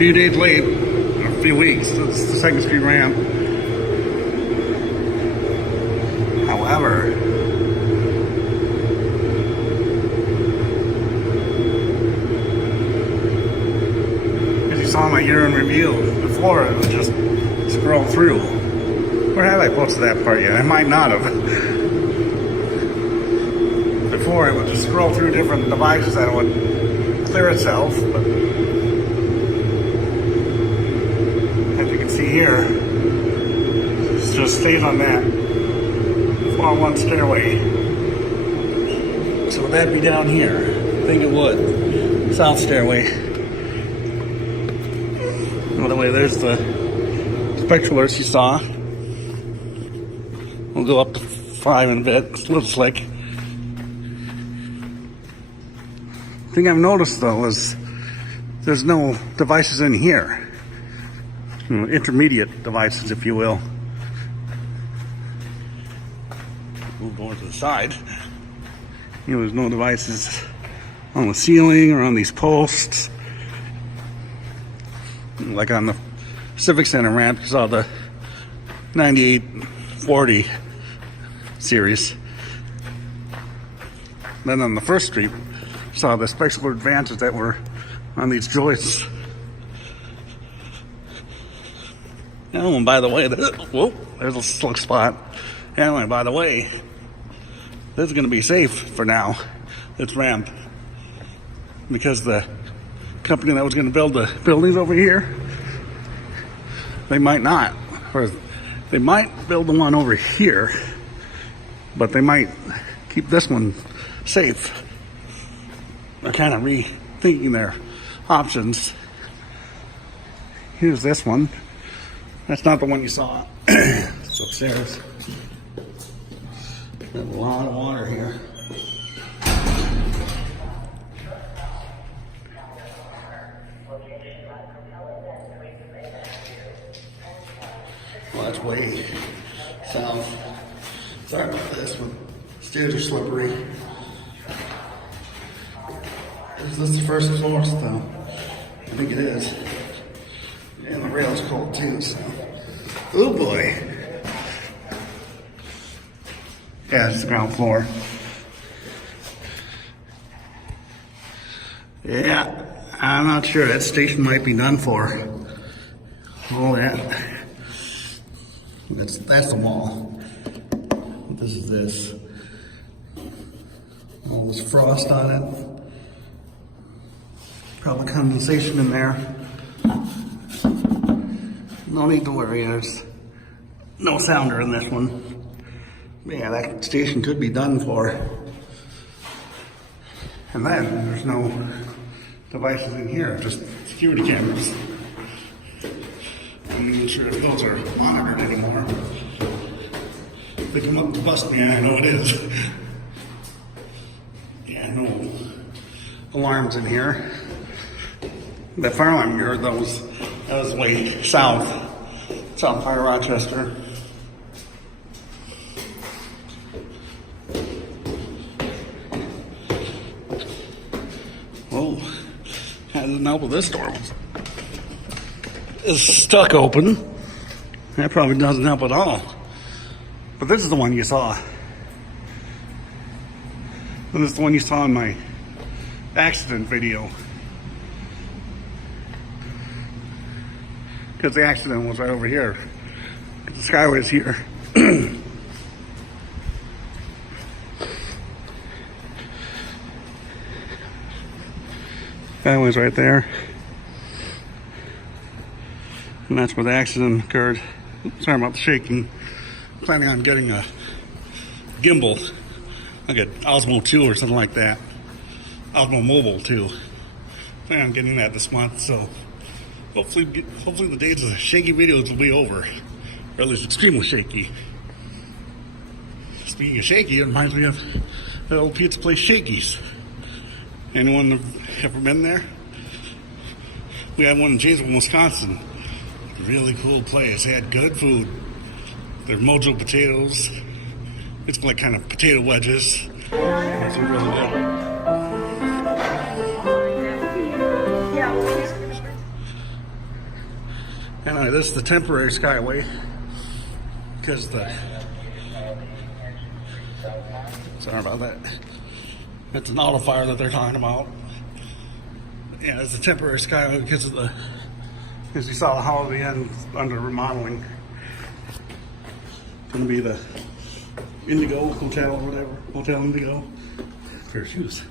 few days late, a few weeks. It's the Second Street ramp. However, as you saw in my year in review before, it would just scroll through. Or have I posted that part yet? I might not have. Before, it would just scroll through different devices and it would clear itself. But as you can see here, it just stays on that 401 stairway. So would that be down here? I think it would. South stairway. By the way, there's the spectral alerts you saw. We'll go up to 5 in a bit. It's a little slick. The thing I've noticed though is there's no devices in here. Intermediate devices, if you will. We'll go to the side. There's no devices on the ceiling or on these posts. Like on the Civic Center ramp, you saw the 9840 series. Then on the First Street, you saw the Spectral Advances that were on these joists. Oh, and by the way, there's a slick spot. And by the way, this is going to be safe for now, this ramp, because the company that was going to build the buildings over here, they might not, or they might build the one over here, but they might keep this one safe. They're kind of rethinking their options. Here's this one. That's not the one you saw. It's upstairs. There's a lot of water here. Well, that's way south. Sorry about this one. Stairs are slippery. Is this the first floor though? I think it is. And the rail's cold too, so. Oh boy. Yeah, it's the ground floor. Yeah, I'm not sure. That station might be done for. Oh, yeah. That's the wall. This is this. All this frost on it. Probably condensation in there. No need to worry, there's no sounder in this one. Yeah, that station could be done for. And then there's no devices in here, just security cameras. I'm not even sure if those are monitored anymore. If they come up to bust me, I know it is. Yeah, no alarms in here. The fire alarm you heard, that was way south by Rochester. Oh, how did it know this door is stuck open? That probably doesn't help at all. But this is the one you saw. And this is the one you saw in my accident video. Because the accident was right over here. The Skyway's here. Skyway's right there. And that's where the accident occurred. Sorry about the shaking. Planning on getting a gimbal, like an Osmo 2 or something like that. Osmo Mobile 2. Planning on getting that this month, so hopefully the days of the shaky videos will be over. Or at least extremely shaky. Speaking of shaky, it reminds me of the old pizza place Shakey's. Anyone ever been there? We had one in Janesville, Wisconsin. Really cool place. They had good food. They're Mojo potatoes. It's like kind of potato wedges. It's really good. Anyway, this is the temporary skyway because sorry about that. It's an auto fire that they're talking about. Yeah, it's a temporary skyway because of as you saw, the Holiday Inn under remodeling. It's gonna be the Indigo Hotel or whatever, Hotel Indigo. Pair of shoes.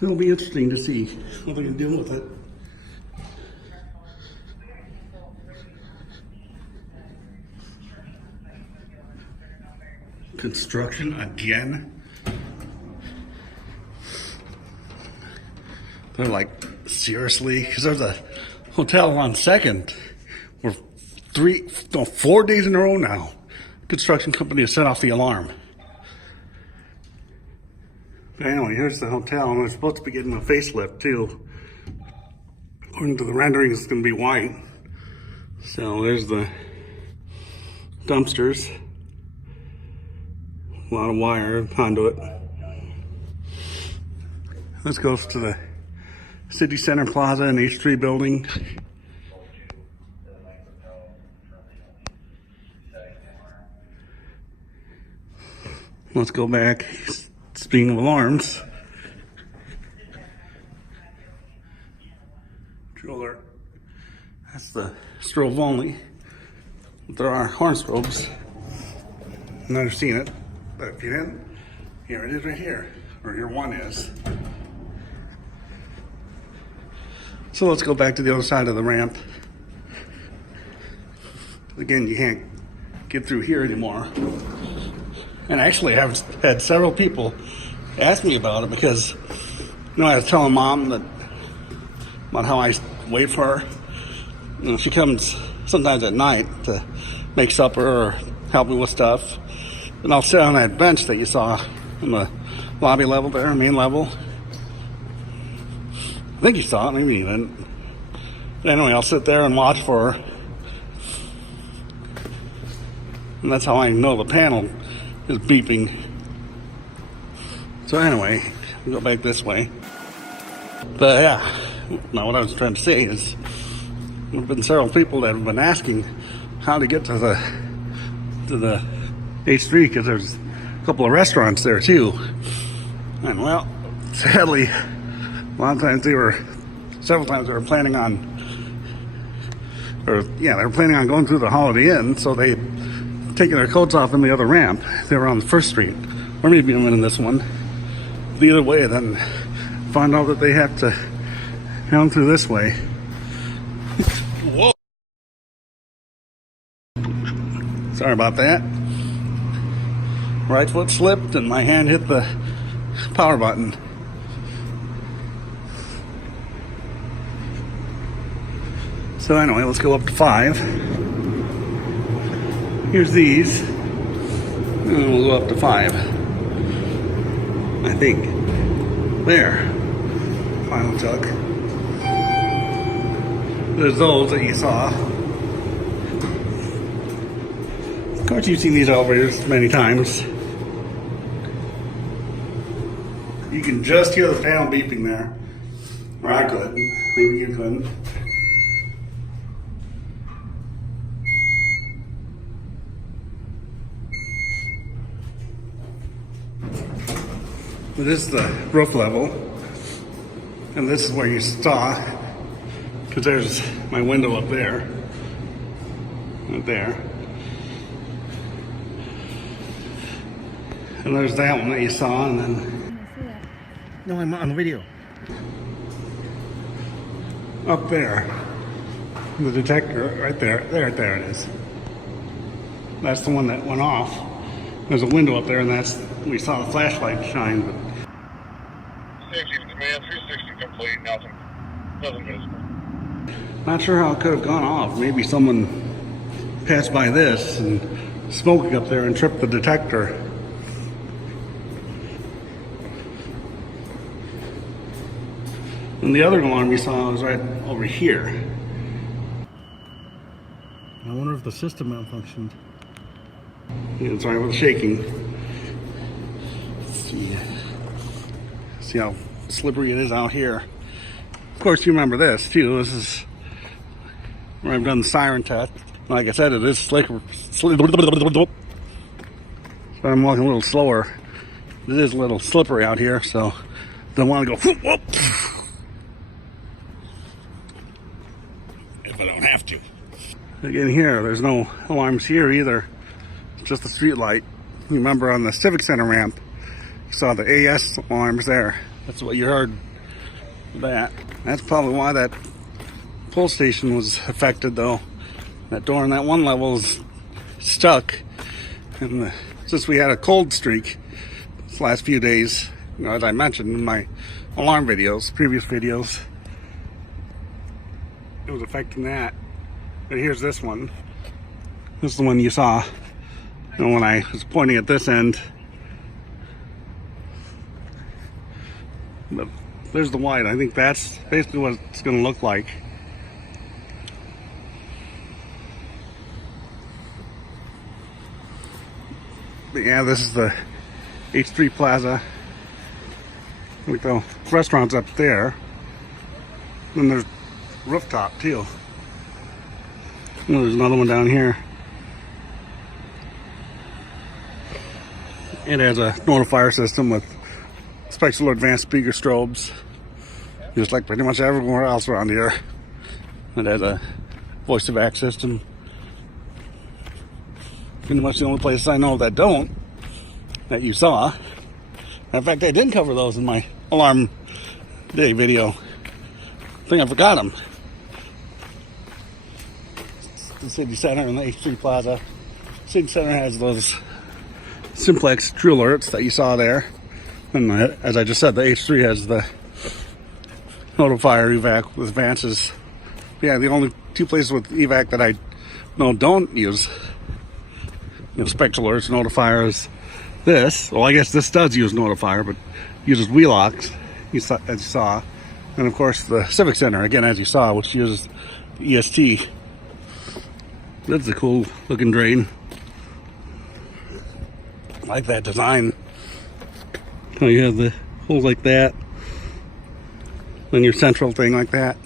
It'll be interesting to see what they can do with it. Construction again. They're like, seriously? Because there's a hotel on Second where 4 days in a row now, construction company has set off the alarm. But anyway, here's the hotel, and they're supposed to be getting a facelift too. According to the rendering, it's going to be white. So there's the dumpsters. A lot of wire, conduit. This goes to the City Center Plaza and H3 building. Let's go back. Speaking of alarms, jeweler. That's the strobe only. There are horn strobes. I've never seen it, but if you didn't, here it is right here, or here one is. So let's go back to the other side of the ramp. Again, you can't get through here anymore. And actually, I've had several people ask me about it because, I was telling Mom about how I wait for her. She comes sometimes at night to make supper or help me with stuff. And I'll sit on that bench that you saw in the lobby level there, main level. I think you saw it, maybe you didn't. But anyway, I'll sit there and watch for her. And that's how I know the panel is beeping. So anyway, we go back this way. But yeah, now what I was trying to say is there've been several people that have been asking how to get to the H3 because there's a couple of restaurants there too. And well, sadly, several times they were planning on going through the Holiday Inn, so they taking their coats off in the other ramp. They were on the First Street, or maybe even in this one. The other way, then find out that they have to come through this way. Whoa! Sorry about that. Right foot slipped and my hand hit the power button. So anyway, let's go up to 5. Here's these. And we'll go up to 5. I think. There. Final tuck. There's those that you saw. Of course, you've seen these elevators many times. You can just hear the panel beeping there. Or I could. Maybe you couldn't. This is the roof level, and this is where you saw, because there's my window up there, right there, and there's that one that you saw, and then no, I'm on the video. Up there, the detector, right there, there it is. That's the one that went off. There's a window up there, and we saw the flashlight shine. But safety command 360 complete. Nothing visible. Not sure how it could have gone off. Maybe someone passed by this and smoking up there and tripped the detector. And the other alarm we saw was right over here. I wonder if the system malfunctioned. Yeah, sorry about the shaking. See how slippery it is out here. Of course, you remember this too. This is where I've done the siren test. Like I said, it is slick. So I'm walking a little slower. It is a little slippery out here, so don't want to go whoop, whoop, if I don't have to. Again, here, there's no alarms here either. It's just a street light. You remember on the Civic Center ramp, you saw the AS alarms there. That's what you heard. That's probably why that pull station was affected, though. That door on that one level is stuck. And since we had a cold streak this last few days, you know, as I mentioned in my alarm videos, previous videos, it was affecting that. But here's this one. This is the one you saw. And when I was pointing at this end, but there's the white. I think that's basically what it's going to look like. But yeah, this is the H3 Plaza. Like the restaurant's up there. And there's rooftop too. And there's another one down here. It has a notifier system with special advanced speaker strobes, just like pretty much everywhere else around here. It has a voice to back system. Pretty much the only places I know that don't, that you saw. In fact, I didn't cover those in my alarm day video. I think I forgot them. The City Center and the H3 Plaza. City Center has those simplex true alerts that you saw there. And as I just said, the H3 has the notifier evac with advances. Yeah, the only two places with evac that I know don't use, you know, spectral alerts, notifiers. This, well, I guess this does use notifier, but uses Wheelox, as you saw. And of course the Civic Center, again, as you saw, which uses the EST. That's a cool looking drain. I like that design. Oh, you have the holes like that. Then your central thing like that.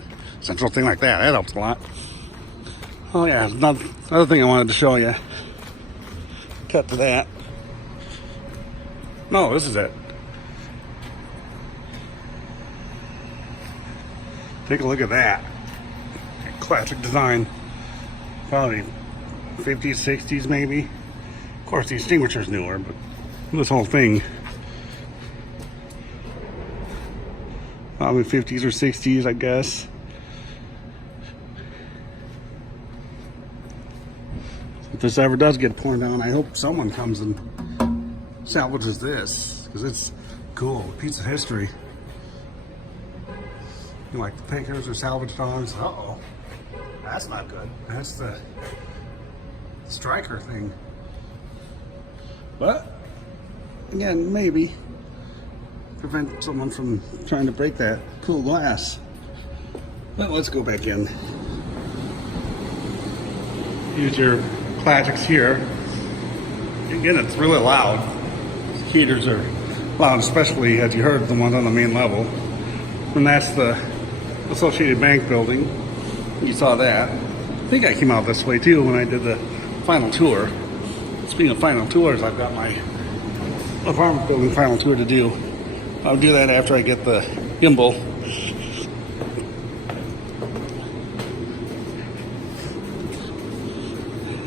Central thing like that. That helps a lot. Oh yeah, another thing I wanted to show you. Cut to that. No, this is it. Take a look at that. Classic design. Probably 50s, 60s maybe. Of course, the extinguisher's newer, but this whole thing, probably 50s or 60s, I guess. If this ever does get torn down, I hope someone comes and salvages this, because it's cool. A piece of history. You like the pickers or salvage dogs? Uh-oh. That's not good. That's the striker thing. But, again, maybe prevent someone from trying to break that cool glass. But let's go back in. Use your classics here. Again, it's really loud. Heaters are loud, especially as you heard the ones on the main level. And that's the Associated Bank building. You saw that. I think I came out this way too when I did the final tour. Speaking of final tours, I've got my apartment building final tour to do. I'll do that after I get the gimbal.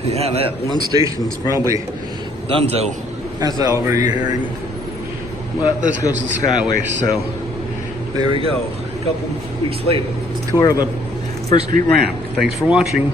Yeah, that one station's probably donezo. That's the elevator you're hearing. But this goes to the Skyway, so there we go. A couple weeks later, tour of the First Street ramp. Thanks for watching.